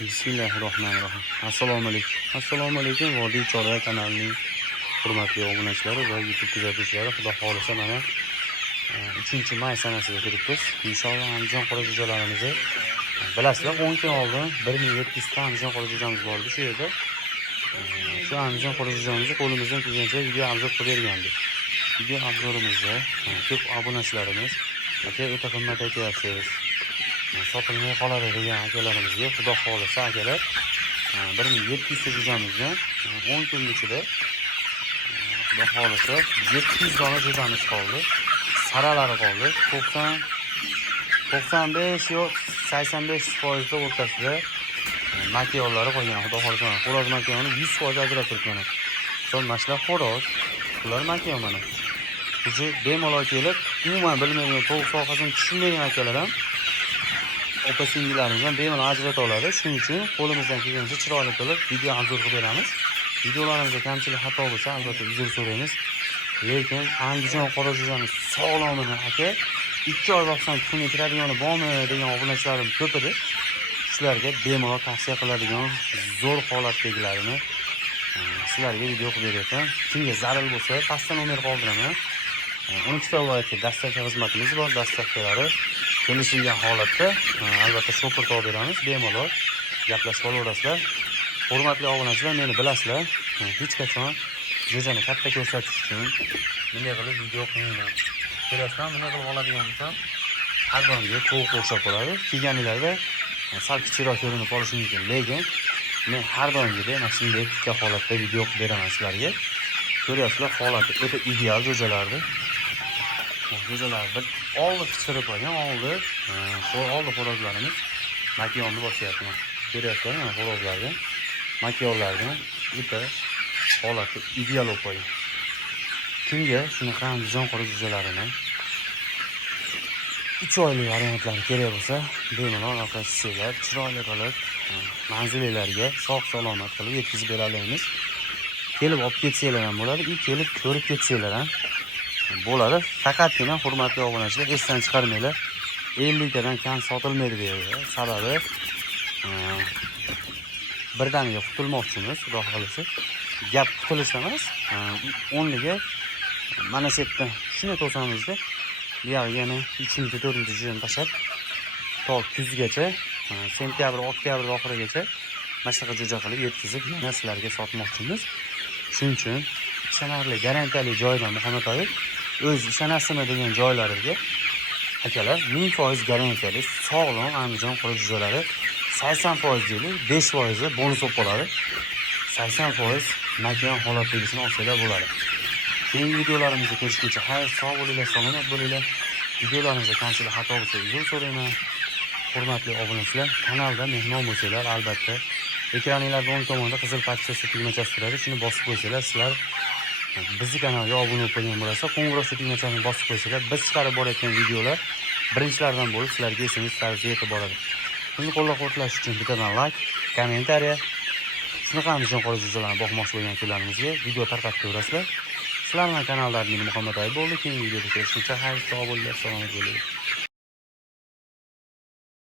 Bismillahirrohmanirrohim. Assalomu alaykum. Assalomu alaykum. Vodiy Chorva kanalining hurmatli obunachilari va YouTube kuzatuvchilari. Xudo xolisa mana 3-may sanasiga kiribmiz. Inshaalloh Andijon qorajo'jalarimizni bilasizlar, 10 kun oldin 1700 ta Andijon qorajo'jamiz bor edi shu yerda. Shu Andijon qorajo'jamizni qo'limizdan kelgancha video obzor qilib bergandik. Video obzorimizda ko'p obunachilarimiz aka o'ta qimmat aytyapsiz, sotilmay qoladi degan akalarimizga xudo xolisa akalar 1700 ta jo'jamizdan 10 kun ichida xudo xolisa 700 dona jo'jamiz qoldi. Saralari qoldi. 95 yo 85% o'rtasida materiallari qolgan. Xudo xolisa xo'roz materialini 100% ajratib turgan. Son mashlar xo'roz, ular material mana. O'zi bemalol kelib, umuman bilmagan, to'g'ri sohasini tushunmagan akalar ham opa-singillarimizdan bemalol ajrata oladi. Shuning uchun qo'limizdan kelgancha chiroyli qilib video obzor qilib beramiz. Videolarimizda kamchilik xato bo'lsa, albatta uzr so'raymiz. Lekin Andijon qorajo'jamiz sog'lomini aka 2 oy vaqtdan kun kiradigani bormi degan obunachilarim ko'p edi. Shularga bemalol tavsiya qiladigan zo'r holatdagilarini sizlarga video qilib beryapman. Kimga zarur bo'lsa, pastda nomer qoldiraman. 12 ta viloyatga dastlabki xizmatimiz bor. Dastlabkilari kelishilgan holatda albatta shopir topib beramiz. Bemalol gaplashib olaverasizlar. Hurmatli obunachilar, meni bilasizlar. Hech qachon jo'jani katta ko'rsatish uchun bunday qilib video qilmayman. Ko'rasizlar, bunday qilib oladigan bo'lsam, har doimga to'g'ri o'xshab qoladi. Kelganinglarda sal kichikroq ko'rinib qolishi mumkin, lekin men har doimgidek mana shunday tikka holatda video qilib beraman sizlarga. Ko'ryapsizlar, holati o'ta ideal jo'jalardir. Jo'jalar bir oldi qichirib qo'ygan, oldi xo'rozlarimiz makiyonni boshlayapti. Ko'ryapsizlar, mana xo'rozlarga makiyonlarni o'ta holati ideal bo'lib qo'ygan. Kimga shunaqa Andijon qorajo'jalarini 3 oylik variantlari kerak bo'lsa, bemalol aloqa qilsanglar, chiroyli qilib manzillarga sog'-salomat qilib yetkazib beramiz. Kelib olib ketsanglar ham bo'ladi, kelib ko'rib ketsanglar ham bo'ladi. Faqatgina hurmatli obunachilar, esdan chiqarmanglar. 50 tadan kam sotilmaydi deydi. Sababi birdaniga qutulmoqchimiz, xudo xolisa. Gap qutilish emas. 10liga mana shu yerda shuni to'samizda, buyog'iga yana 3-4-jo'jani tashlab to kuzgacha, sentyabr, oktyabr oxirigacha mashaqa jo'ja qilib yetkazib, yana sizlarga sotmoqchimiz. Shuning uchun ishonarli, garantiyali joydan Muhammad aka o'z ishonasizmi degan joylariga akalar 1000% garantiyali sog'lom Andijon qorajo'jalari 80% deylik, 5% bonus bo'lib qoladi. 80% makiyon holatdagisini olsanglar bo'ladi. Keyingi videolarimizda ko'rishguncha xayr, sog' bo'linglar, salomat bo'linglar. Videolarimizda kamchilik xato bo'lsa uzr so'rayman. Hurmatli obunachilar, kanalda mehmon bo'lsanglar, albatta ekraningizning o'ng tomonida qizil parchasi tugmachasi turadi. Shuni bosib qo'ysanglar, sizlar bizning kanalga obuna bo'lgan bo'lsa, qo'ng'iroqcha tugmachasini bosib qo'ysanglar, biz chiqarib borayotgan videolar birinchilardan bo'lib sizlarga SMS tarzida yetib boradi. Bizni qo'llab-quvvatlash uchun bittadan like, kommentariya, shunaqa Andijon qorajo'jalarini boqmoqchi bo'lgan kunlarimizga video tarqatib ko'rasizlar. Sizlar bilan kanalda men Muhammad Ayib bo'ldi. Keyingi videoda ko'rishguncha xayr, sog' bo'linglar, salomat bo'linglar.